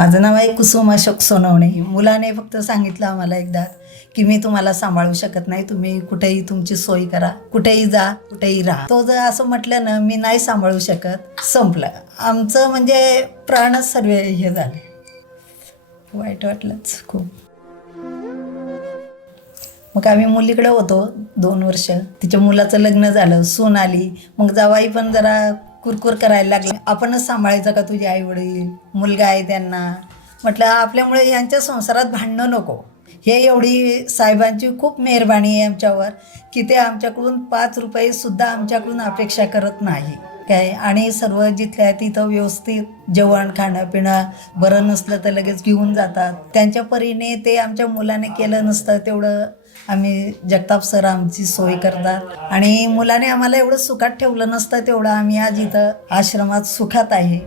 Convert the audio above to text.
माझं नाव आहे कुसुम अशोक सोनवणे. मुलाने फक्त सांगितलं आम्हाला एकदा की मी तुम्हाला सांभाळू शकत नाही, तुम्ही कुठेही तुमची सोय करा, कुठेही जा, कुठेही राहा. तो जर असं म्हटलं ना, मी नाही सांभाळू शकत, संपलं आमचं. म्हणजे प्राणच सर्व हे झाले. वाईट वाटलंच खूप. मग आम्ही मुलीकडे होतो 2 वर्ष. तिच्या मुलाचं लग्न झालं, सून आली. मग जावाई पण जरा कुरकुर करायला लागले, आपणच सांभाळायचं का तुझे आई वडील, मुलगा आहे त्यांना. म्हटलं आपल्यामुळे यांच्या संसारात भांडणं नको. हे एवढी साहेबांची खूप मेहरबानी आहे आमच्यावर की ते आमच्याकडून 5 रुपयेसुद्धा आमच्याकडून अपेक्षा करत नाही काय. आणि सर्व जिथल्या तिथं व्यवस्थित जेवण खाणं पिणं, बरं नसलं तर लगेच घेऊन जातात. त्यांच्या परीने ते आमच्या मुलाने केलं नसतं तेवढं आम्ही जगताप सर आमची सोय करतात. आणि मुलाने आम्हाला एवढं सुखात ठेवलं नसतं तेवढं आम्ही आज इथं आश्रमात सुखात आहे.